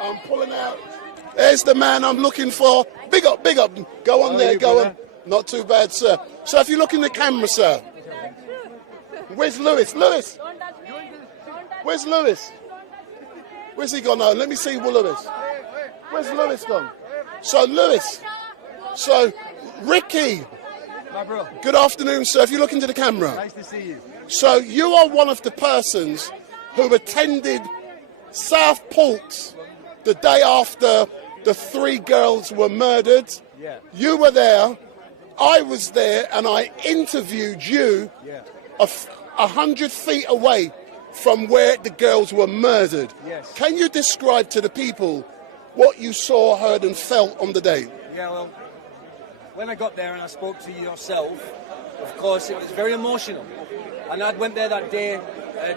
I'm pulling out. There's the man I'm looking for. Big up, big up. Go on there, go on. Not too bad, sir. So if you look in the camera, sir. Where's Lewis? Lewis! Where's Lewis? Where's he gone now? Let me see Lewis. Where's Lewis gone? So Lewis. So Rikki. My bro. Good afternoon, sir. If you look into the camera. Nice to see you. So you are one of the persons who attended Southport the day after the 3 girls were murdered. Yeah. You were there. I was there, and I interviewed you 100 feet away from where the girls were murdered. Yes. Can you describe to the people what you saw, heard, and felt on the day? Yeah, well, when I got there and I spoke to yourself, of course, it was very emotional. And I went there that day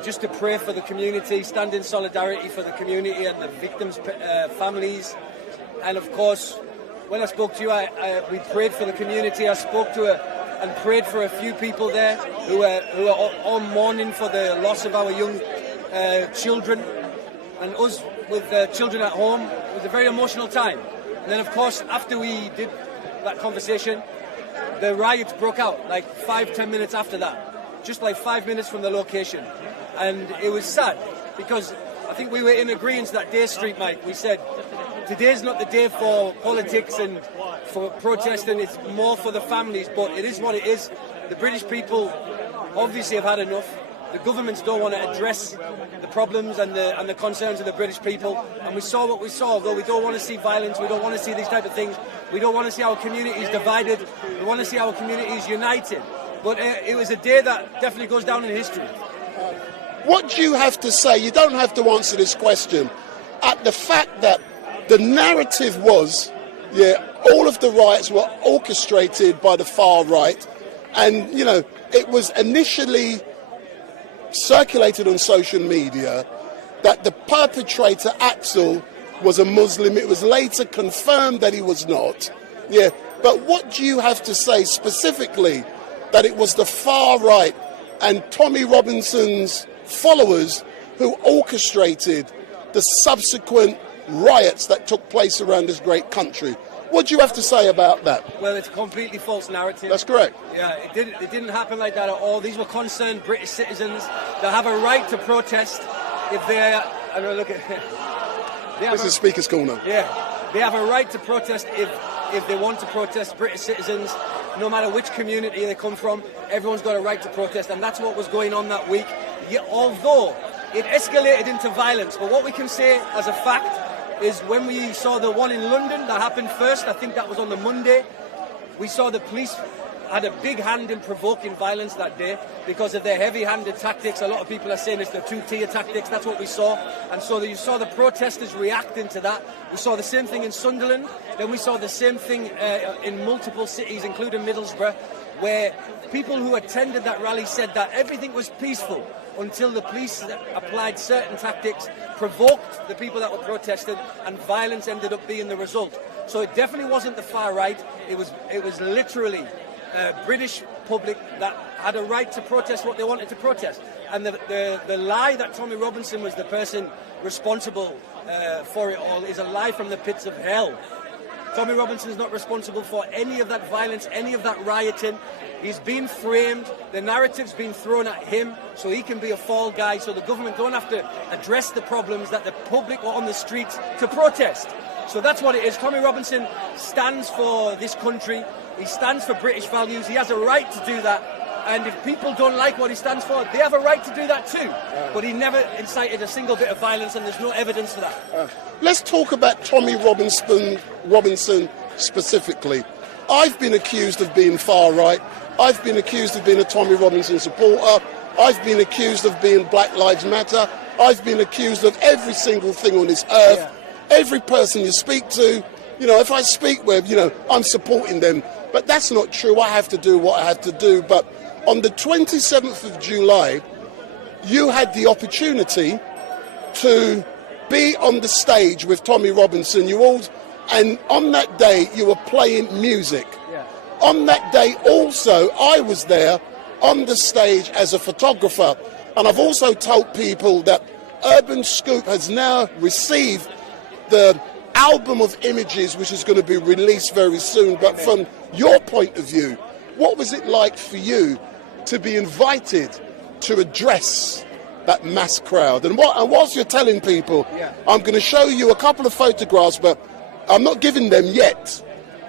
just to pray for the community, stand in solidarity for the community and the victims' families. And of course, when I spoke to you, we prayed for the community. I spoke to and prayed for a few people there who are all mourning for the loss of our young children. And us with children at home, it was a very emotional time. And then, of course, after we did that conversation, the riots broke out like 5-10 minutes after that, just like 5 minutes from the location. And it was sad because I think we were in agreement that day, Street Mike. We said, today's not the day for politics and for protesting, it's more for the families, but it is what it is. The British people obviously have had enough. The governments don't want to address the problems and the concerns of the British people. And we saw what we saw, though we don't want to see violence, we don't want to see these type of things. We don't want to see our communities divided, we want to see our communities united. But it was a day that definitely goes down in history. What do you have to say? You don't have to answer this question. At the fact that the narrative was, all of the riots were orchestrated by the far right, and it was initially circulated on social media that the perpetrator Axel was a Muslim. It was later confirmed that he was not. But what do you have to say specifically that it was the far right and Tommy Robinson's followers who orchestrated the subsequent riots that took place around this great country? What do you have to say about that? Well, it's a completely false narrative. That's correct. Yeah, it didn't happen like that at all. These were concerned British citizens that have a right to protest if they are... And look at... This is Speaker's Corner. Yeah, they have a right to protest if they want to protest. British citizens, no matter which community they come from, everyone's got a right to protest, and that's what was going on that week. Although it escalated into violence, but what we can say as a fact is when we saw the one in London that happened first, I think that was on the Monday, we saw the police had a big hand in provoking violence that day because of their heavy-handed tactics. A lot of people are saying it's the two-tier tactics. That's what we saw. And so you saw the protesters reacting to that. We saw the same thing in Sunderland. Then we saw the same thing in multiple cities, including Middlesbrough, where people who attended that rally said that everything was peaceful until the police applied certain tactics, provoked the people that were protesting, and violence ended up being the result. So it definitely wasn't the far right. It was literally British public that had a right to protest what they wanted to protest. And the lie that Tommy Robinson was the person responsible for it all is a lie from the pits of hell. Tommy Robinson is not responsible for any of that violence, any of that rioting. He's been framed, the narrative's been thrown at him so he can be a fall guy, so the government don't have to address the problems that the public were on the streets to protest. So that's what it is. Tommy Robinson stands for this country, he stands for British values, he has a right to do that. And if people don't like what he stands for, they have a right to do that too. But he never incited a single bit of violence, and there's no evidence for that. Let's talk about Tommy Robinson specifically. I've been accused of being far right. I've been accused of being a Tommy Robinson supporter. I've been accused of being Black Lives Matter. I've been accused of every single thing on this earth. Yeah. Every person you speak to, if I speak with, I'm supporting them. But that's not true. I have to do what I have to do. But on the 27th of July, you had the opportunity to be on the stage with Tommy Robinson. And on that day, you were playing music. Yeah. On that day also, I was there on the stage as a photographer. And I've also told people that Urban Scoop has now received the album of images which is going to be released very soon. But from your point of view, what was it like for you to be invited to address that mass crowd? And whilst you're telling people, I'm going to show you a couple of photographs, but I'm not giving them yet.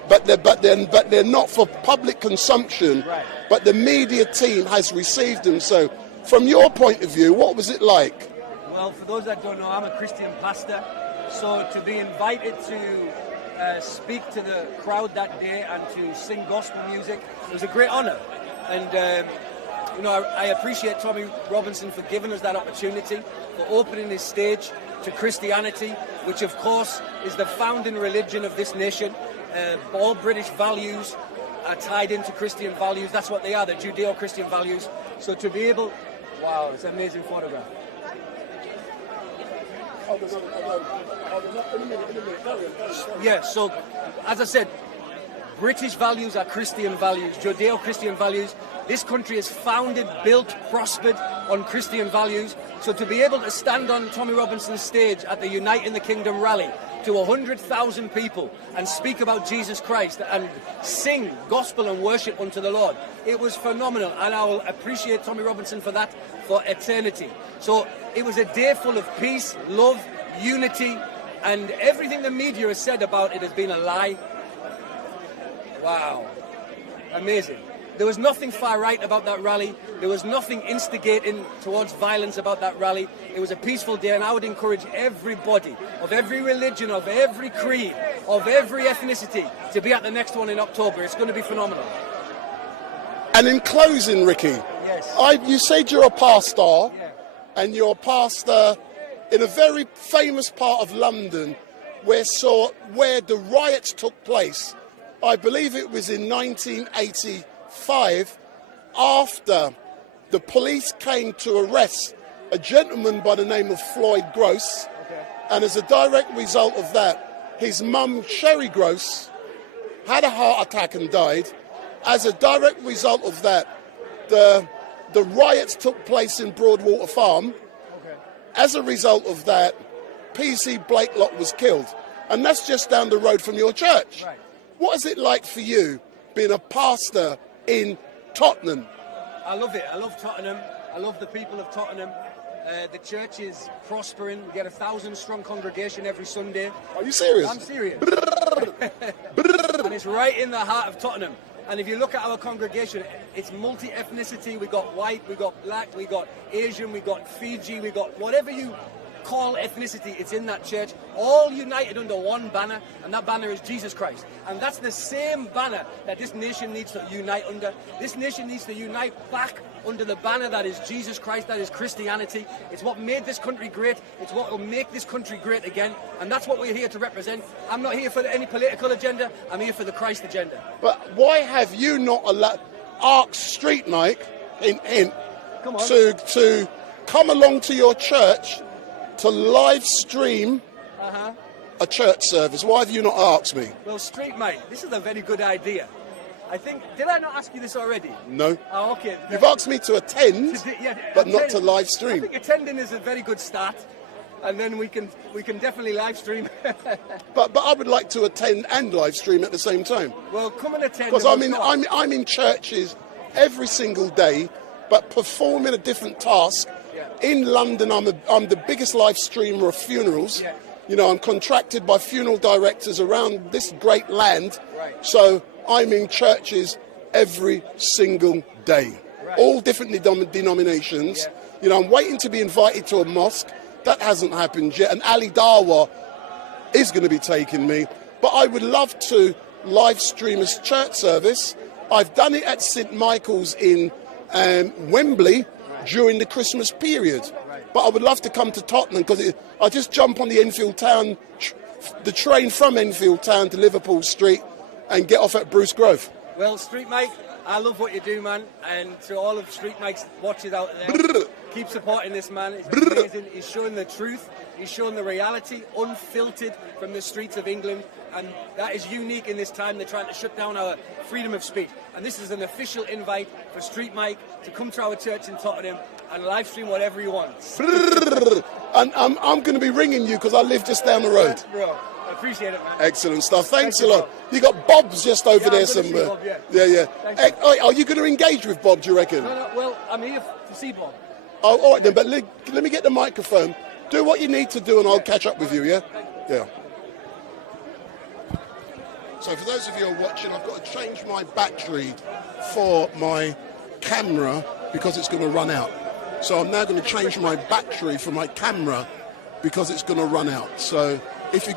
But they're not for public consumption. Right. But the media team has received them. So, from your point of view, what was it like? Well, for those that don't know, I'm a Christian pastor. So to be invited to speak to the crowd that day and to sing gospel music, it was a great honour. And I appreciate Tommy Robinson for giving us that opportunity, for opening his stage to Christianity, which of course is the founding religion of this nation. All British values are tied into Christian values. That's what they are, the Judeo-Christian values. So to be able... Wow, it's an amazing photograph. Yeah, so as I said, British values are Christian values, Judeo-Christian values. This country is founded, built, prospered on Christian values. So to be able to stand on Tommy Robinson's stage at the Unite in the Kingdom rally to 100,000 people and speak about Jesus Christ and sing gospel and worship unto the Lord, it was phenomenal, and I will appreciate Tommy Robinson for that for eternity. So it was a day full of peace, love, unity, and everything the media has said about it has been a lie. Wow, amazing. There was nothing far right about that rally. There was nothing instigating towards violence about that rally. It was a peaceful day, and I would encourage everybody of every religion, of every creed, of every ethnicity to be at the next one in October. It's going to be phenomenal. And in closing, Rikki, yes. You said you're a pastor, Yeah. and you're a pastor in a very famous part of London where the riots took place. I believe it was in 1985, after the police came to arrest a gentleman by the name of Floyd Gross. Okay. And as a direct result of that, his mum, Sherry Gross, had a heart attack and died. As a direct result of that, the riots took place in Broadwater Farm. Okay. As a result of that, PC Blakelock was killed. And that's just down the road from your church. Right. What is it like for you being a pastor in Tottenham? I love it. I love Tottenham. I love the people of Tottenham. The church is prospering. We get 1,000-strong congregation every Sunday. Are you serious? I'm serious. And it's right in the heart of Tottenham. And if you look at our congregation, it's multi-ethnicity. We got white, we got black, we got Asian, we got Fiji, we got whatever you call ethnicity, it's in that church, all united under one banner, and that banner is Jesus Christ. And that's the same banner that this nation needs to unite under. This nation needs to unite back under the banner that is Jesus Christ, that is Christianity. It's what made this country great. It's what will make this country great again. And that's what we're here to represent. I'm not here for any political agenda. I'm here for the Christ agenda. But why have you not asked Street Mike Come on. to come along to your church to live stream a church service? Why have you not asked me? Well, Street Mate, this is a very good idea. I think, did I not ask you this already? No. Oh, okay. You've asked me to attend, but not to live I stream. think attending is a very good start, and then we can definitely live stream. But I would like to attend and live stream at the same time. Well, come and attend. Because I'm in churches every single day, but performing a different task. Yeah. In London, I'm the biggest live streamer of funerals. Yeah. You know, I'm contracted by funeral directors around this great land. Right. So I'm in churches every single day. Right. All different denominations. Yeah. You know, I'm waiting to be invited to a mosque. That hasn't happened yet. And Ali Dawa is going to be taking me. But I would love to live stream a church service. I've done it at St Michael's in Wembley during the Christmas period. But I would love to come to Tottenham because I just jump on the Enfield Town, the train from Enfield Town to Liverpool Street and get off at Bruce Grove. Well, Street Mike, I love what you do, man. And to all of Street Mike's watchers out there, Keep supporting this man. It's amazing. He's showing the truth. He's showing the reality, unfiltered from the streets of England. And that is unique in this time. They're trying to shut down our freedom of speech. And this is an official invite for Street Mike to come to our church in Tottenham and live stream whatever he wants. And I'm going to be ringing you because I live just down the road. Bro, I appreciate it, man. Excellent stuff. Thanks Thank a you, lot. You got Bob's just over there I'm gonna see somewhere. Bob, yeah. Thank you. Are you going to engage with Bob, do you reckon? No, well, I'm here to see Bob. Oh, all right then, but let me get the microphone. Do what you need to do and I'll catch up with you, yeah? Yeah. So for those of you who are watching, I've got to change my battery for my camera because it's going to run out. So I'm now going to change my battery for my camera because it's going to run out. So if you